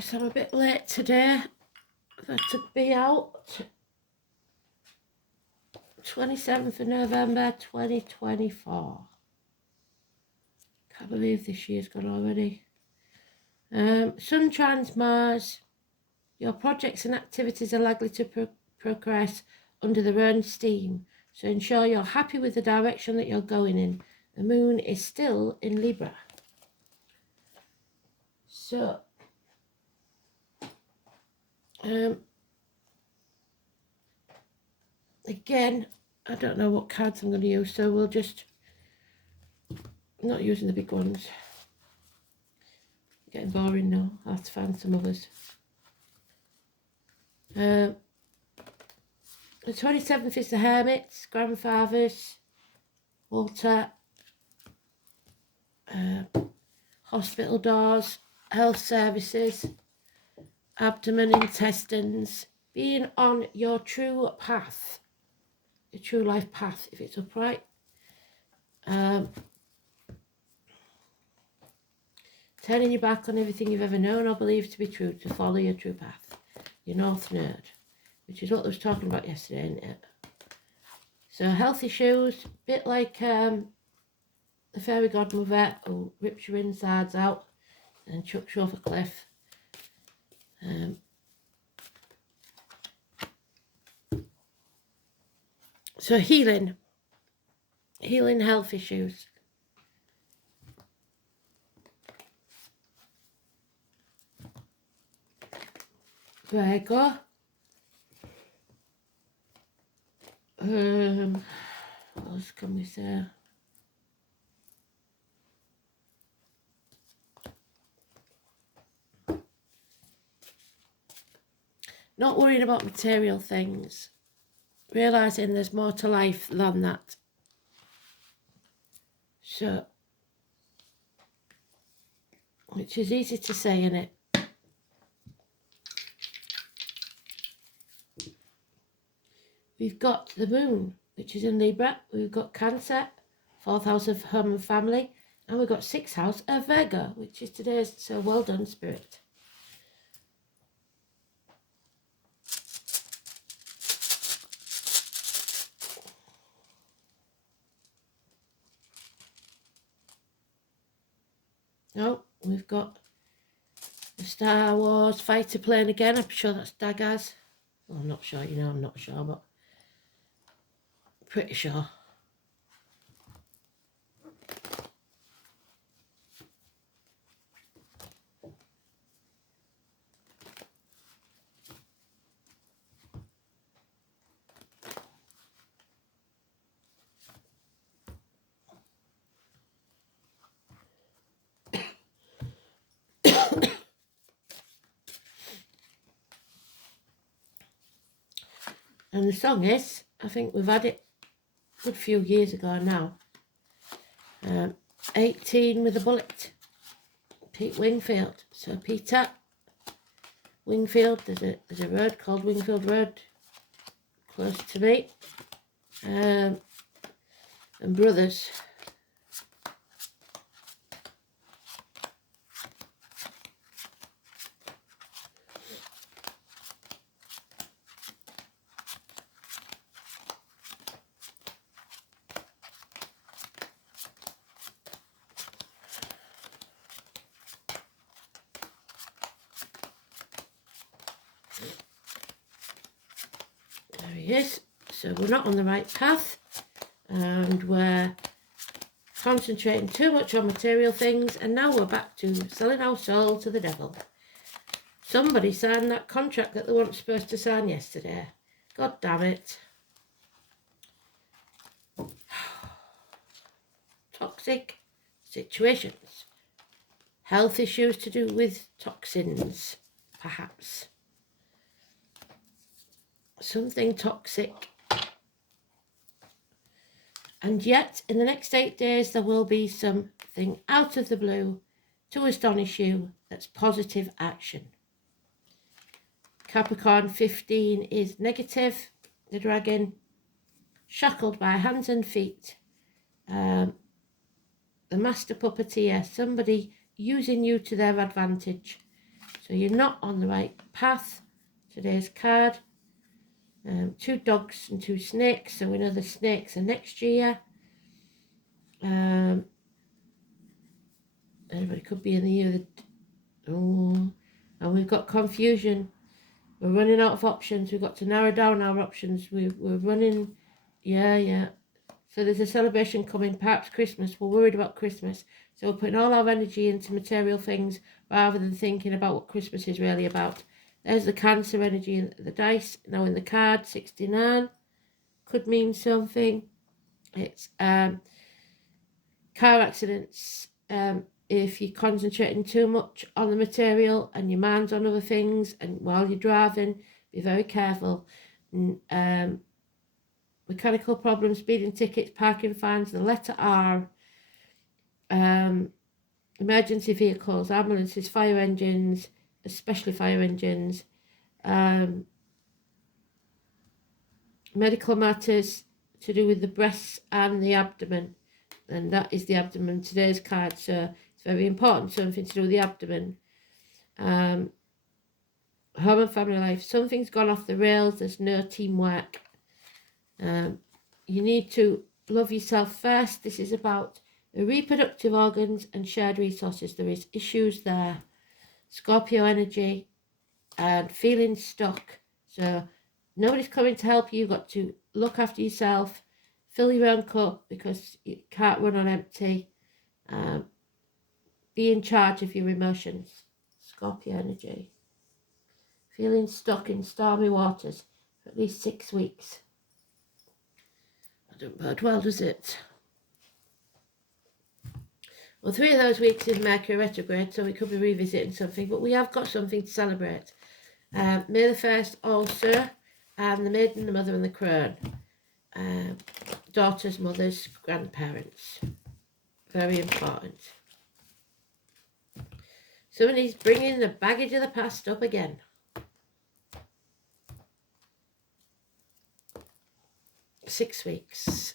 So I'm a bit late today. I've had to be out 27th of November 2024. Can't believe this year's gone already. Sun trines Mars. Your projects and activities are likely to progress under their own steam, so ensure you're happy with the direction that you're going in. The moon is still in Libra. So, again, I don't know what cards I'm going to use, so we'll just, not using the big ones. Getting boring now, I'll have to find some others. The 27th is the Hermits, Grandfathers, Water, hospital doors, health services, abdomen, intestines, being on your true path, your true life path, if it's upright. Turning your back on everything you've ever known or believed to be true to follow your true path. Your North Node, which is what I was talking about yesterday, isn't it? So health issues, a bit like the fairy godmother who rips your insides out and chucks you off a cliff. So healing health issues. Virgo. What else can we say? Not worrying about material things. Realising there's more to life than that. So, which is easy to say, innit? We've got the moon, which is in Libra. We've got Cancer, 4th house of home and family. And we've got 6th house of Virgo, which is today's. So well done, Spirit. No, we've got the Star Wars fighter plane again. I'm sure that's Dagaz. Well, I'm not sure, I'm not sure, but pretty sure. And the song is, I think we've had it a good few years ago now. 18 with a Bullet. Pete Wingfield. So Peter Wingfield, there's a road called Wingfield Road close to me. And brothers. There he is. So we're not on the right path, and we're concentrating too much on material things, and now we're back to selling our soul to the devil. Somebody signed that contract that they weren't supposed to sign yesterday. God damn it. Toxic situations. Health issues to do with toxins, perhaps. Something toxic. And yet, in the next 8 days, there will be something out of the blue to astonish you that's positive action. Capricorn 15 is negative. The dragon, shackled by hands and feet. The master puppeteer, somebody using you to their advantage. So you're not on the right path. Today's card. 2 dogs and 2 snakes. So we know the snakes are next year. Anybody could be in the year that... Oh, and we've got confusion. We're running out of options. We've got to narrow down our options. We're running... Yeah. So there's a celebration coming, perhaps Christmas. We're worried about Christmas. So we're putting all our energy into material things rather than thinking about what Christmas is really about. There's the Cancer energy in the dice. Now in the card, 69. Could mean something. It's car accidents. If you're concentrating too much on the material and your mind's on other things, and while you're driving, be very careful. Mechanical problems, speeding tickets, parking fines, the letter R, emergency vehicles, ambulances, fire engines, especially fire engines, medical matters to do with the breasts and the abdomen, and that is the abdomen, today's card, so it's very important, something to do with the abdomen. Home and family life, something's gone off the rails, there's no teamwork. You need to love yourself first. This is about the reproductive organs and shared resources. There is issues there. Scorpio energy and feeling stuck. So nobody's coming to help you. You've got to look after yourself. Fill your own cup because you can't run on empty. Be in charge of your emotions. Scorpio energy. Feeling stuck in stormy waters for at least 6 weeks. Don't bode well, does it? Well, 3 of those weeks is Mercury retrograde, so we could be revisiting something, but we have got something to celebrate. May the 1st also, and the maiden, the mother, and the crone. Daughters, mothers, grandparents. Very important. Somebody's bringing the baggage of the past up again. Six weeks.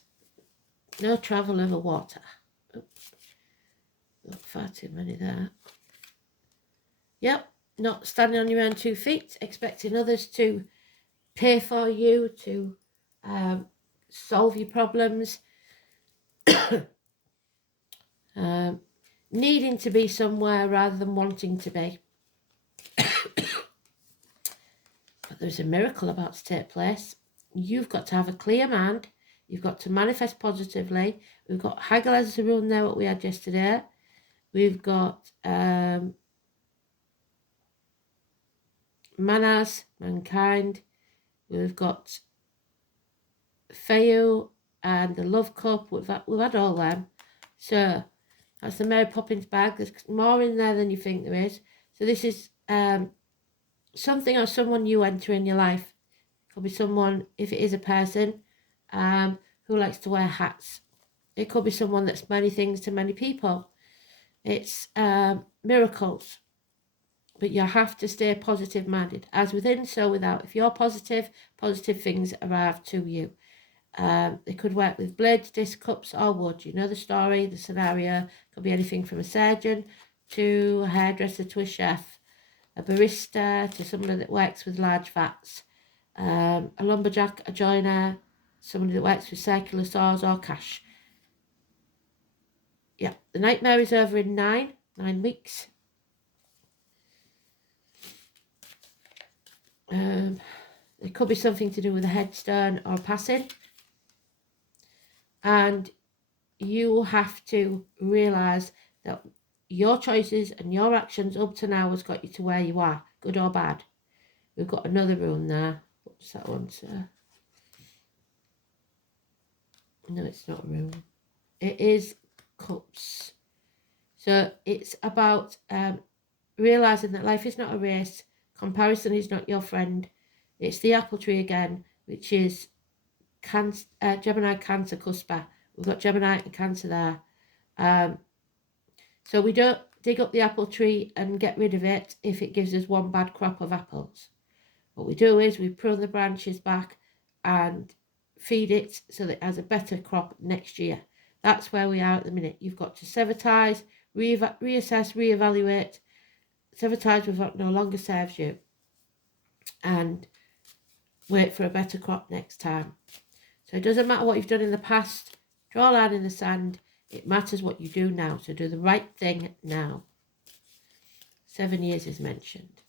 No travel over water. Oops. Not far too many there. Yep. Not standing on your own 2 feet. Expecting others to pay for you, to solve your problems. Needing to be somewhere rather than wanting to be. But there's a miracle about to take place. You've got to have a clear mind. You've got to manifest positively. We've got haggle as a rule there, what we had yesterday. We've got manas, mankind. We've got Feo and the love cup. We've had all them. So that's the Mary Poppins bag. There's more in there than you think there is. So this is something or someone you enter in your life. Could be someone, if it is a person, who likes to wear hats. It could be someone that's many things to many people. It's miracles. But you have to stay positive minded. As within, so without. If you're positive, positive things arrive to you. They could work with blades, disc cups, or wood. You know the story, the scenario. Could be anything from a surgeon to a hairdresser to a chef, a barista to someone that works with large vats. A lumberjack, a joiner, somebody that works with circular saws or cash. Yeah, the nightmare is over in 9 weeks. It could be something to do with a headstone or passing. And you have to realise that your choices and your actions up to now has got you to where you are, good or bad. We've got another room there. What's that one, sir? No, it's not a room. It is cups. So it's about realising that life is not a race. Comparison is not your friend. It's the apple tree again, which is Gemini, Cancer, Cuspa. We've got Gemini and Cancer there. So we don't dig up the apple tree and get rid of it if it gives us one bad crop of apples. What we do is we prune the branches back and feed it so that it has a better crop next year. That's where we are at the minute. You've got to sever ties, reassess, reevaluate, sever ties with what no longer serves you, and wait for a better crop next time. So it doesn't matter what you've done in the past. Draw a line in the sand. It matters what you do now. So do the right thing now. 7 years is mentioned.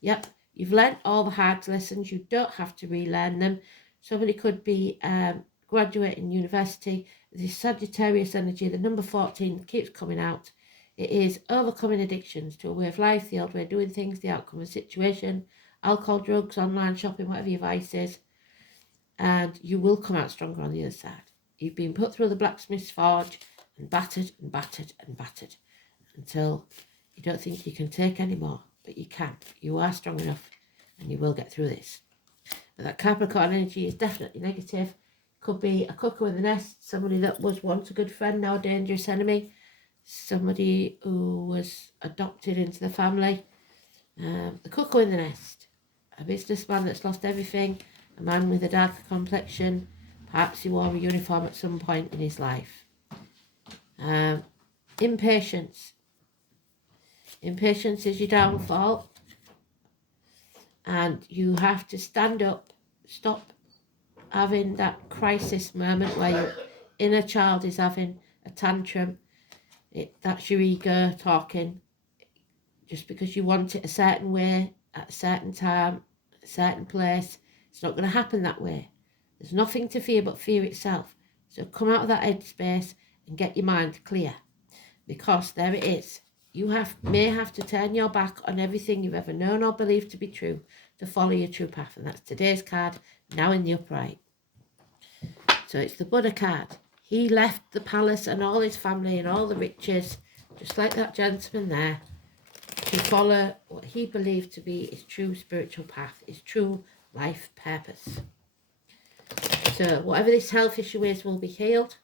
Yep, you've learnt all the hard lessons. You don't have to relearn them. Somebody could be graduating university. This Sagittarius energy, the number 14, keeps coming out. It is overcoming addictions to a way of life, the old way of doing things, the outcome of a situation, alcohol, drugs, online shopping, whatever your vice is. And you will come out stronger on the other side. You've been put through the blacksmith's forge and battered and battered and battered until you don't think you can take any more. But you can. You are strong enough and you will get through this. But that Capricorn energy is definitely negative. Could be a cuckoo in the nest, somebody that was once a good friend, now a dangerous enemy, somebody who was adopted into the family. The cuckoo in the nest, a businessman that's lost everything, a man with a darker complexion, perhaps he wore a uniform at some point in his life. Impatience. Impatience is your downfall, and you have to stand up, stop having that crisis moment where your inner child is having a tantrum. That's your ego talking. Just because you want it a certain way, at a certain time, a certain place, it's not going to happen that way. There's nothing to fear but fear itself. So come out of that headspace and get your mind clear. Because there it is. You may have to turn your back on everything you've ever known or believed to be true to follow your true path. And that's today's card, now in the upright. So it's the Buddha card. He left the palace and all his family and all the riches, just like that gentleman there, to follow what he believed to be his true spiritual path, his true life purpose. So whatever this health issue is will be healed.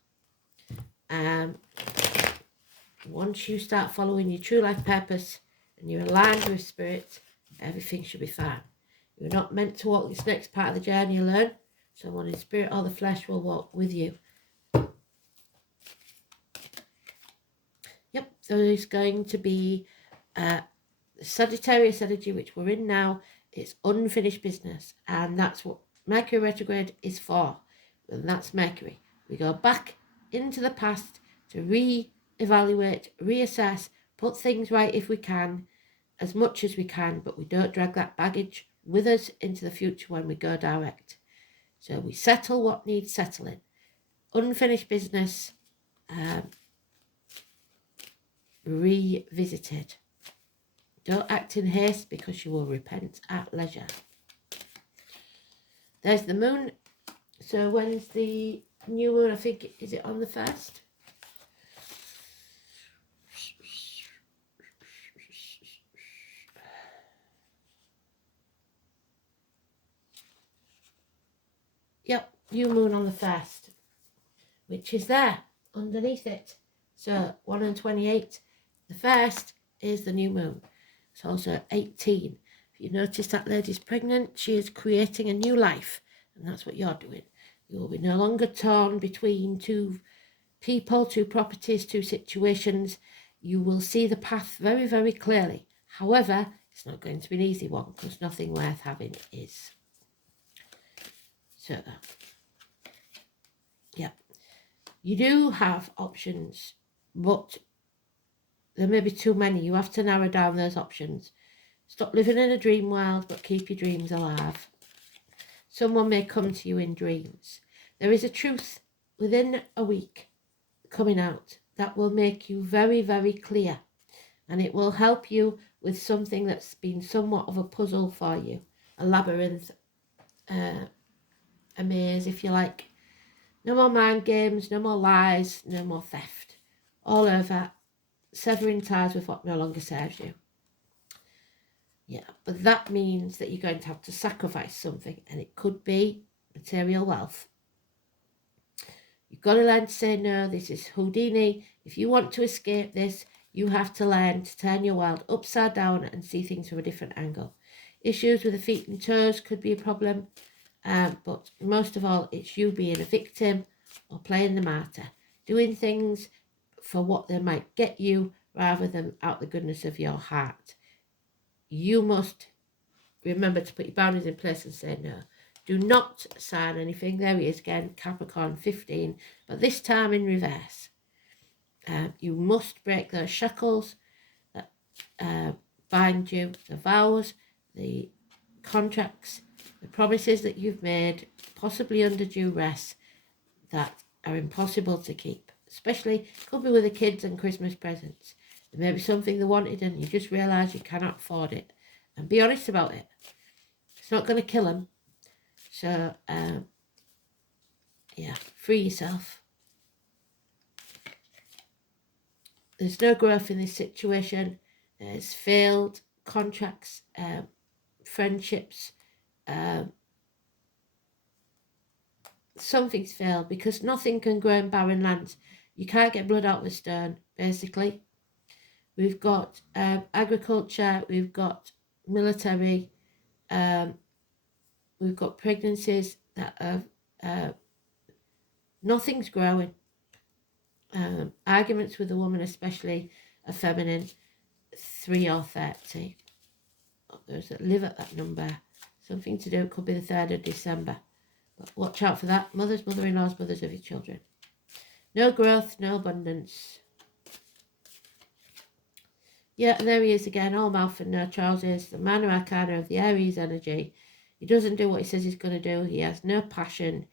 Once you start following your true life purpose and you're aligned with spirit, everything should be fine. You're not meant to walk this next part of the journey alone. Someone in spirit or the flesh will walk with you. Yep, there is going to be Sagittarius energy, which we're in now. It's unfinished business, and that's what Mercury retrograde is for. And that's Mercury. We go back into the past to re-evaluate, reassess, put things right if we can, as much as we can, but we don't drag that baggage with us into the future when we go direct. So we settle what needs settling. Unfinished business, revisited. Don't act in haste because you will repent at leisure. There's the moon. So when's the new moon? I think, is it on the 1st? Yep, new moon on the 1st, which is there underneath it. So 1 and 28. The 1st is the new moon. It's also 18. If you notice that lady's pregnant, she is creating a new life. And that's what you're doing. You will be no longer torn between two people, two properties, two situations. You will see the path very, very clearly. However, it's not going to be an easy one because nothing worth having is. So, yeah. You do have options, but there may be too many. You have to narrow down those options. Stop living in a dream world, but keep your dreams alive. Someone may come to you in dreams. There is a truth within a week coming out that will make you very, very clear. And it will help you with something that's been somewhat of a puzzle for you. A labyrinth, a maze, if you like. No more mind games, no more lies, no more theft. All over, severing ties with what no longer serves you. Yeah, but that means that you're going to have to sacrifice something, and it could be material wealth. You've got to learn to say no. This is Houdini. If you want to escape this, you have to learn to turn your world upside down and see things from a different angle. Issues with the feet and toes could be a problem, but most of all, it's you being a victim or playing the martyr, doing things for what they might get you rather than out the goodness of your heart. you must remember to put your boundaries in place and say no. Do not sign anything. There he is again, Capricorn 15, but this time in reverse. You must break those shackles that bind you, the vows, the contracts, the promises that you've made, possibly under duress, that are impossible to keep. Especially, could be with the kids and Christmas presents. There may be something they wanted and you just realise you cannot afford it. And be honest about it. It's not going to kill them. So, yeah, free yourself. There's no growth in this situation. There's failed contracts, friendships. Something's failed because nothing can grow in barren lands. You can't get blood out of the stone, basically. We've got agriculture, we've got military, we've got pregnancies that are, nothing's growing. Arguments with a woman, especially a feminine, 3 or 30. Those that live at that number. Something to do, it could be the 3rd of December. But watch out for that. Mothers, mother-in-laws, mothers of your children. No growth, no abundance. Yeah, and there he is again, all mouth and no trousers. The minor arcana of the Aries energy. He doesn't do what he says he's going to do. He has no passion.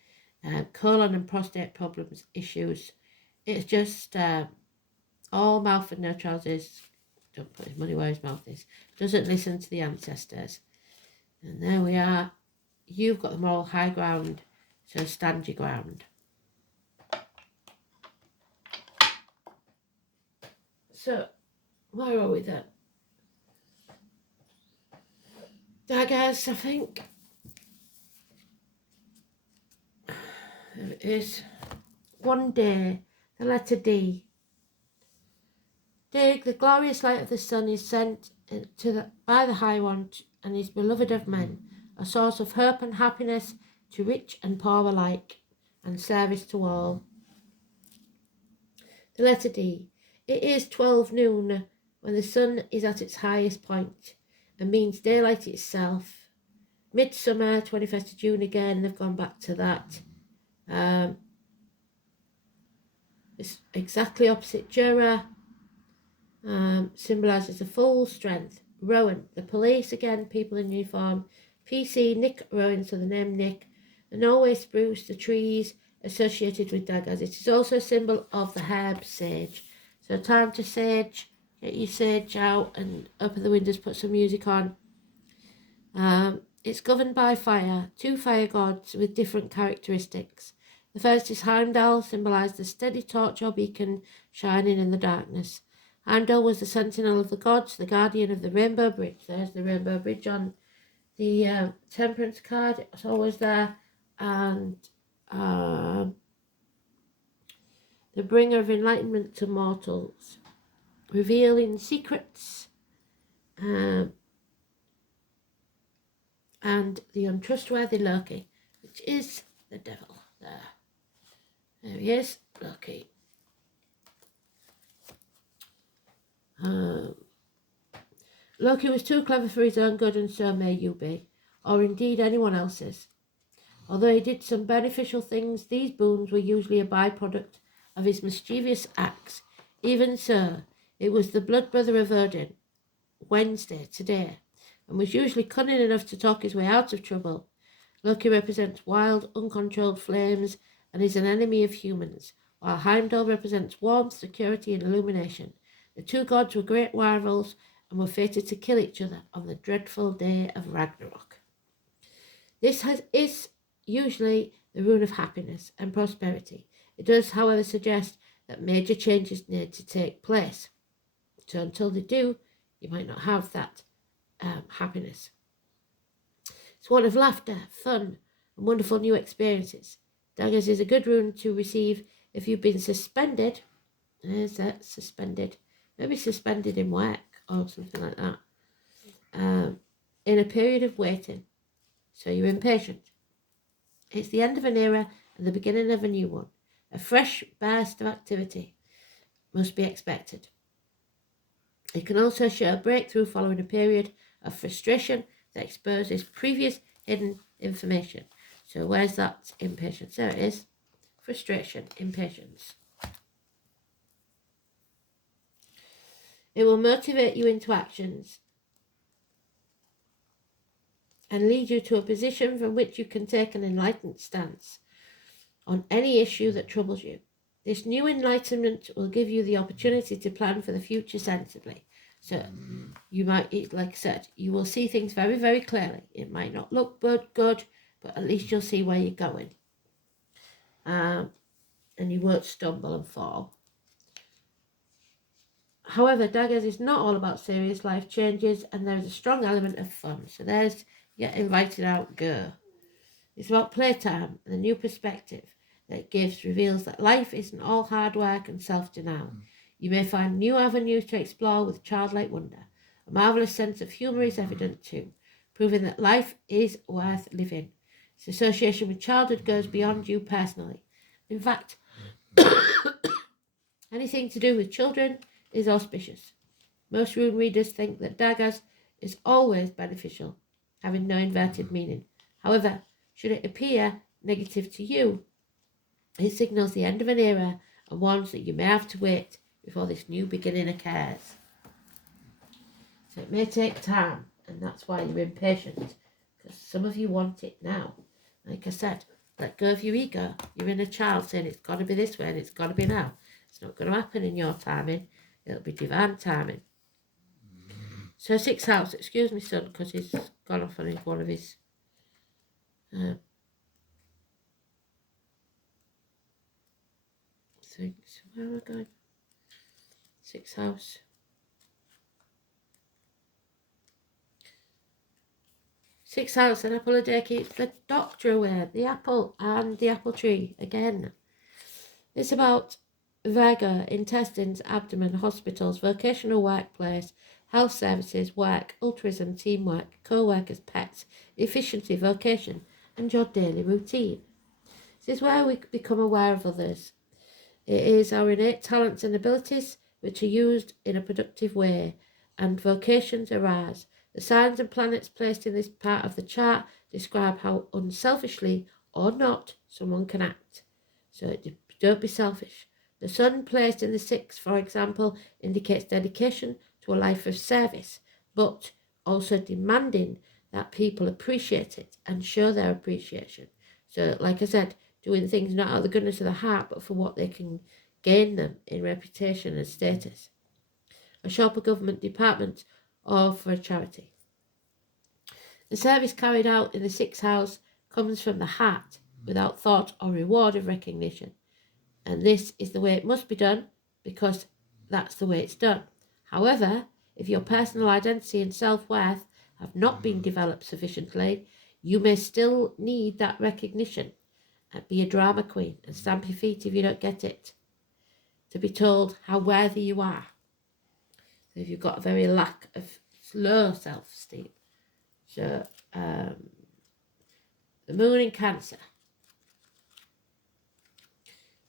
Colon and prostate problems, issues. It's just all mouth and no trousers. Don't put his money where his mouth is. Doesn't listen to the ancestors. And there we are. You've got the moral high ground, so stand your ground. So, where are we then? Daggers, I think. There it is. One day, the letter D. Dig, the glorious light of the sun is sent by the High One and is beloved of men, a source of hope and happiness to rich and poor alike, and service to all. The letter D. It is 12 noon when the sun is at its highest point and means daylight itself. Midsummer, 21st of June again, they've gone back to that. It's exactly opposite Jura. Symbolises the full strength. Rowan, the police again, people in uniform. PC, Nick Rowan, so the name Nick. The Norway spruce, the trees associated with daggers. It is also a symbol of the herb sage. So time to sage. Get your sage out and open the windows, put some music on. It's governed by fire, 2 fire gods with different characteristics. The first is Heimdall, symbolised the steady torch or beacon shining in the darkness. Heimdall was the sentinel of the gods, the guardian of the Rainbow Bridge. There's the Rainbow Bridge on the Temperance card. It's always there. And the bringer of enlightenment to mortals. Revealing secrets. And the untrustworthy Loki, which is the devil. There he is, Loki. Loki was too clever for his own good, and so may you be, or indeed anyone else's. Although he did some beneficial things, these boons were usually a byproduct of his mischievous acts. Even so, it was the blood brother of Odin, Wednesday, today, and was usually cunning enough to talk his way out of trouble. Loki represents wild, uncontrolled flames and is an enemy of humans, while Heimdall represents warmth, security, and illumination. The 2 gods were great rivals and were fated to kill each other on the dreadful day of Ragnarok. This is usually the rune of happiness and prosperity. It does, however, suggest that major changes need to take place. So until they do, you might not have that happiness. It's one of laughter, fun, and wonderful new experiences. Daggers is a good rune to receive if you've been suspended. There's that, suspended. Maybe suspended in work or something like that. In a period of waiting. So you're impatient. It's the end of an era and the beginning of a new one. A fresh burst of activity must be expected. It can also show a breakthrough following a period of frustration that exposes previous hidden information. So where's that impatience? There it is. Frustration, impatience. It will motivate you into actions and lead you to a position from which you can take an enlightened stance on any issue that troubles you. This new enlightenment will give you the opportunity to plan for the future sensibly. So you might, like I said, you will see things very, very clearly. It might not look good, but at least you'll see where you're going. And you won't stumble and fall. However, Daggers is not all about serious life changes, and there is a strong element of fun. So there's get invited out, go. It's about playtime and the new perspective that it gives reveals that life isn't all hard work and self-denial. You may find new avenues to explore with childlike wonder. A marvellous sense of humour is evident too, proving that life is worth living. Its association with childhood goes beyond you personally. In fact, anything to do with children is auspicious. Most rune readers think that Daggers is always beneficial, having no inverted meaning. However, should it appear negative to you, it signals the end of an era and warns that you may have to wait before this new beginning occurs. So it may take time, and that's why you're impatient, because some of you want it now. Like I said, let go of your ego. You're in a child saying it's got to be this way and it's got to be now. It's not going to happen in your timing. It'll be divine timing. So 6th house, excuse me son, because he's gone off on one of his things. Where am I going? 6th house. Sixth house, an apple a day keeps the doctor away. The apple and the apple tree again. It's about Virgo, intestines, abdomen, hospitals, vocational workplace, health services, work, altruism, teamwork, co-workers, pets, efficiency, vocation, and your daily routine. This is where we become aware of others. It is our innate talents and abilities which are used in a productive way, and vocations arise. The signs and planets placed in this part of the chart describe how unselfishly or not someone can act. So don't be selfish. The sun placed in the 6th, for example, indicates dedication to a life of service, but also demanding that people appreciate it and show their appreciation. So, like I said, doing things not out of the goodness of the heart, but for what they can gain them in reputation and status. A shop, a government department, or for a charity. The service carried out in the 6th house comes from the heart, without thought or reward of recognition. And this is the way it must be done, because that's the way it's done. However, if your personal identity and self-worth have not been developed sufficiently, you may still need that recognition. And be a drama queen and stamp your feet if you don't get it. To be told how worthy you are. So if you've got a very lack of low self-esteem. So, the moon in Cancer.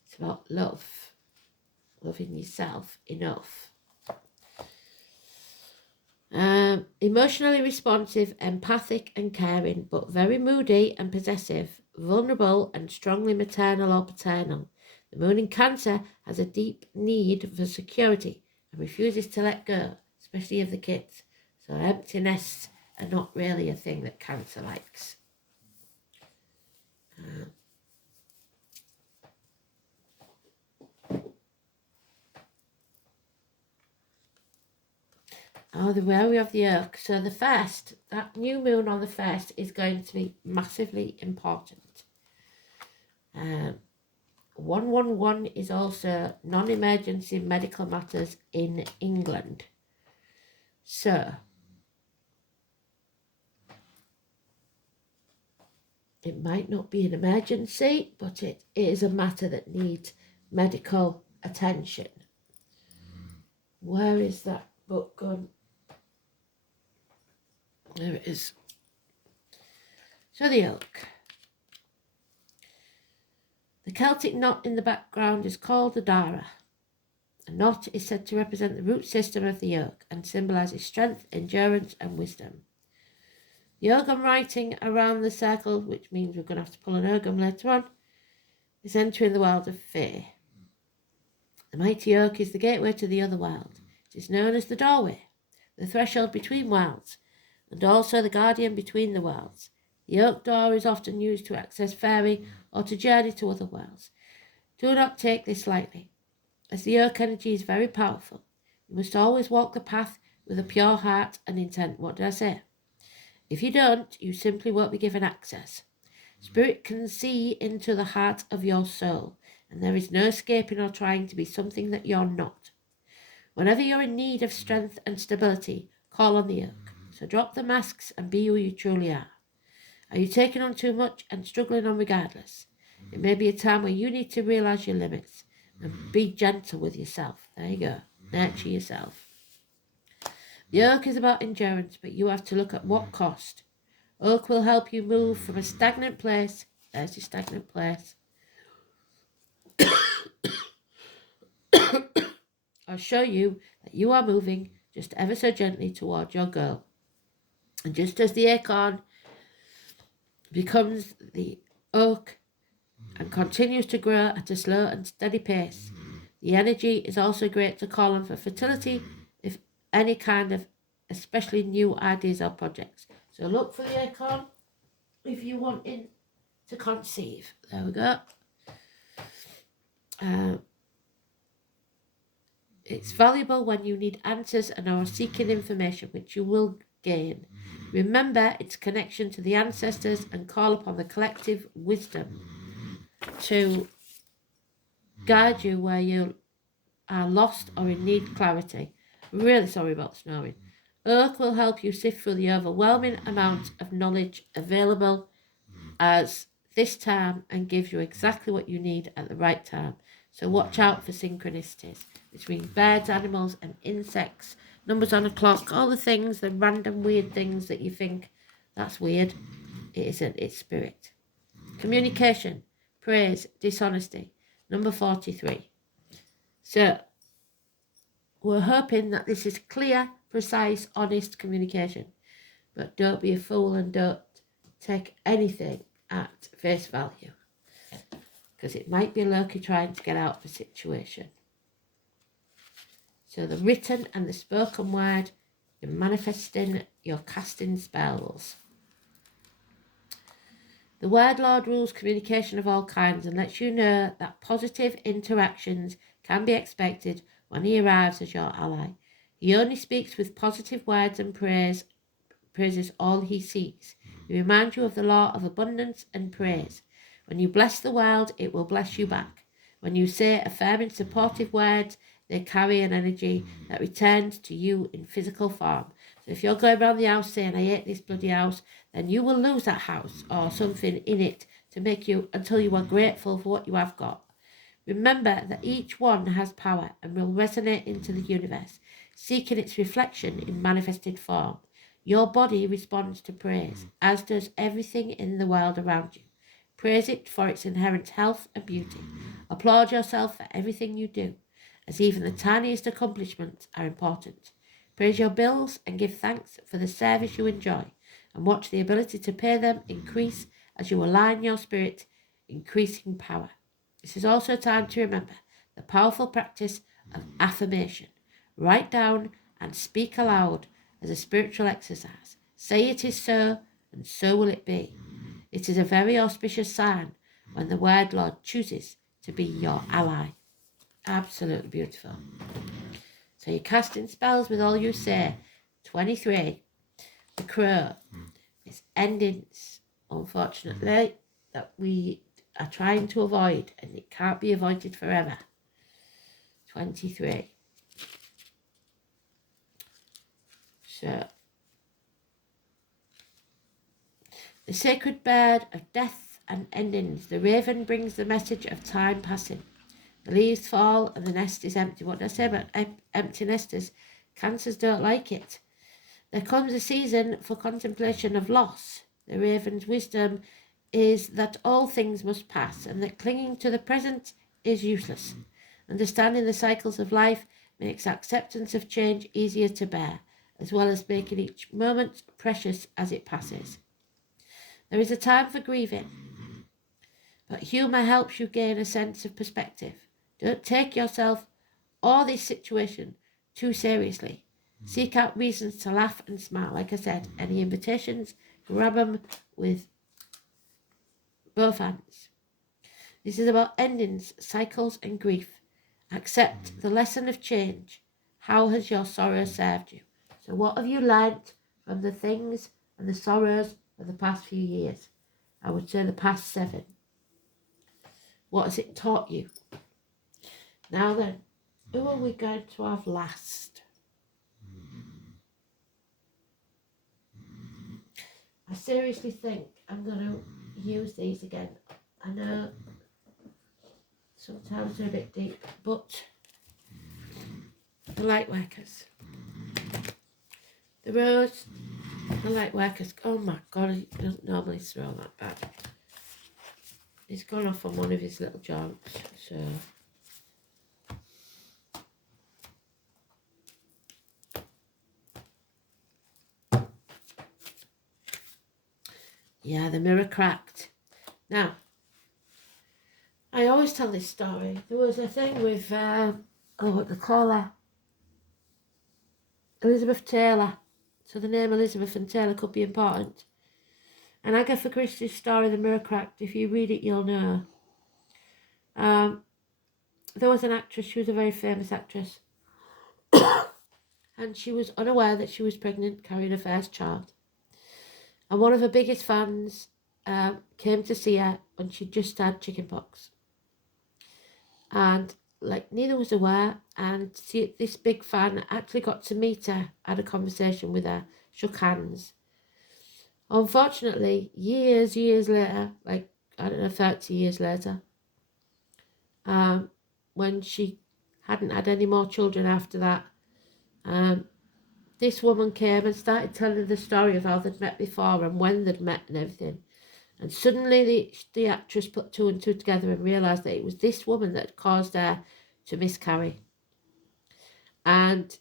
It's about love. Loving yourself enough. Emotionally responsive, empathic and caring, but very moody and possessive, vulnerable and strongly maternal or paternal. The moon in Cancer has a deep need for security and refuses to let go, especially of the kids. So empty nests are not really a thing that Cancer likes. Where we have the Oak. So the 1st, that new moon on the 1st is going to be massively important. 111 is also non-emergency medical matters in England. So, it might not be an emergency, but it is a matter that needs medical attention. Where is that book gone? There it is. So the Oak. The Celtic knot in the background is called the Dara. A knot is said to represent the root system of the yoke and symbolises strength, endurance and wisdom. The Ogam writing around the circle, which means we're going to have to pull an Ogam later on, is entering the world of fear. The mighty oak is the gateway to the other world. It is known as the doorway, the threshold between worlds, and also the guardian between the worlds. The oak door is often used to access fairy or to journey to other worlds. Do not take this lightly, as the oak energy is very powerful. You must always walk the path with a pure heart and intent. What did I say? If you don't, you simply won't be given access. Spirit can see into the heart of your soul, and there is no escaping or trying to be something that you're not. Whenever you're in need of strength and stability, call on the oak. So drop the masks and be who you truly are. Are you taking on too much and struggling on regardless? It may be a time where you need to realise your limits and be gentle with yourself. There you go. Nurture yourself. The oak is about endurance, but you have to look at what cost. Oak will help you move from a stagnant place. There's your stagnant place. Or show you that you are moving just ever so gently toward your goal. And just as the acorn becomes the oak and continues to grow at a slow and steady pace, the energy is also great to call on for fertility, if any kind of, especially new ideas or projects. So look for the acorn if you want to conceive. There we go. It's valuable when you need answers and are seeking information, which you will gain. Remember its connection to the ancestors and call upon the collective wisdom to guide you where you are lost or in need clarity. Really sorry about the snoring. Oak will help you sift through the overwhelming amount of knowledge available as this time and gives you exactly what you need at the right time. So watch out for synchronicities between birds, animals and insects, numbers on a clock, all the things, the random weird things that you think, that's weird. It isn't, it's spirit. Communication, praise, dishonesty, number 43. So we're hoping that this is clear, precise, honest communication. But don't be a fool and don't take anything at face value, because it might be Loki trying to get out of a situation. So the written and the spoken word, you're manifesting, you're casting spells. The Word Lord rules communication of all kinds and lets you know that positive interactions can be expected when he arrives as your ally. He only speaks with positive words and praises all he seeks. He reminds you of the law of abundance and praise. When you bless the world, it will bless you back. When you say affirming supportive words, they carry an energy that returns to you in physical form. So if you're going around the house saying, I hate this bloody house, then you will lose that house or something in it to make you, until you are grateful for what you have got. Remember that each one has power and will resonate into the universe, seeking its reflection in manifested form. Your body responds to praise, as does everything in the world around you. Praise it for its inherent health and beauty. Applaud yourself for everything you do, as even the tiniest accomplishments are important. Praise your bills and give thanks for the service you enjoy, and watch the ability to pay them increase as you align your spirit, increasing power. This is also a time to remember the powerful practice of affirmation. Write down and speak aloud as a spiritual exercise. Say it is so, and so will it be. It is a very auspicious sign when the Word Lord chooses to be your ally. Absolutely beautiful. So you're casting spells with all you say. 23. The crow. It's endings, unfortunately, that we are trying to avoid, and it can't be avoided forever. 23. So, the sacred bird of death and endings. The raven brings the message of time passing. The leaves fall and the nest is empty. What did I say about empty nesters? Cancers don't like it. There comes a season for contemplation of loss. The raven's wisdom is that all things must pass and that clinging to the present is useless. Understanding the cycles of life makes acceptance of change easier to bear, as well as making each moment precious as it passes. There is a time for grieving, but humour helps you gain a sense of perspective. Don't take yourself or this situation too seriously. Seek out reasons to laugh and smile. Like I said, any invitations, grab them with both hands. This is about endings, cycles and grief. Accept the lesson of change. How has your sorrow served you? So what have you learnt from the things and the sorrows of the past few years? I would say the past 7. What has it taught you? Now then, who are we going to have last? I seriously think I'm going to use these again. I know sometimes they're a bit deep, but the light workers. The rose, the light workers. Oh my God, he doesn't normally throw that bad. He's gone off on one of his little jumps, so... Yeah, the mirror cracked. Now, I always tell this story. There was a thing with, what they call her? Elizabeth Taylor. So the name Elizabeth and Taylor could be important. And Agatha Christie's story, The Mirror Cracked, if you read it, you'll know. There was an actress, she was a very famous actress. And she was unaware that she was pregnant, carrying her first child. And one of her biggest fans came to see her when she just had chickenpox. And neither was aware, and this big fan actually got to meet her, had a conversation with her, shook hands. Unfortunately, years later, 30 years later, when she hadn't had any more children after that, this woman came and started telling the story of how they'd met before and when they'd met and everything. And suddenly the actress put 2 and 2 together and realised that it was this woman that had caused her to miscarry. And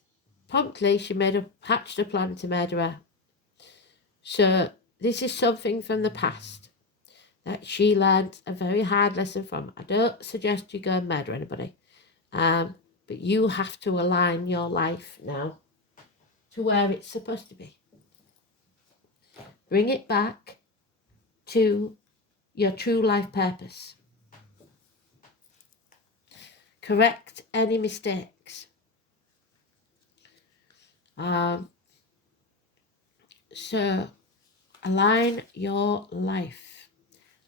promptly she hatched a plan to murder her. So this is something from the past that she learned a very hard lesson from. I don't suggest you go and murder anybody. But you have to align your life now to where it's supposed to be. Bring it back to your true life purpose. Correct any mistakes. So align your life.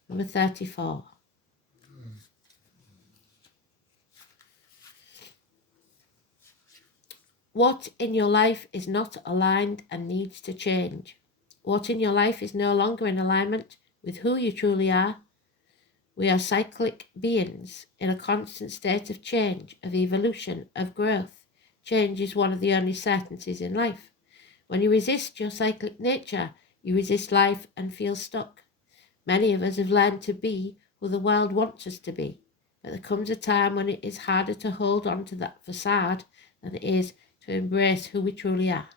Number 34. What in your life is not aligned and needs to change? What in your life is no longer in alignment with who you truly are? We are cyclic beings in a constant state of change, of evolution, of growth. Change is one of the only certainties in life. When you resist your cyclic nature, you resist life and feel stuck. Many of us have learned to be who the world wants us to be, but there comes a time when it is harder to hold on to that facade than it is to embrace who we truly are,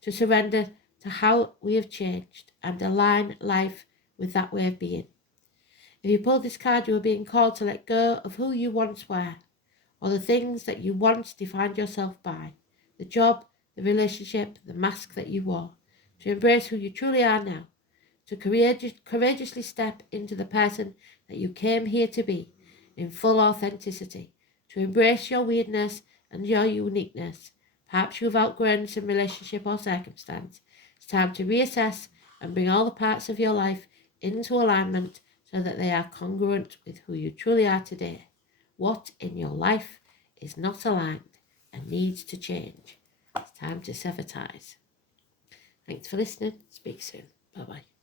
to surrender to how we have changed and align life with that way of being. If you pull this card, you are being called to let go of who you once were, or the things that you once defined yourself by, the job, the relationship, the mask that you wore, to embrace who you truly are now, to courageously step into the person that you came here to be in full authenticity, to embrace your weirdness and your uniqueness. Perhaps you've outgrown some relationship or circumstance. It's time to reassess and bring all the parts of your life into alignment so that they are congruent with who you truly are today. What in your life is not aligned and needs to change? It's time to sever ties. Thanks for listening. Speak soon. Bye-bye.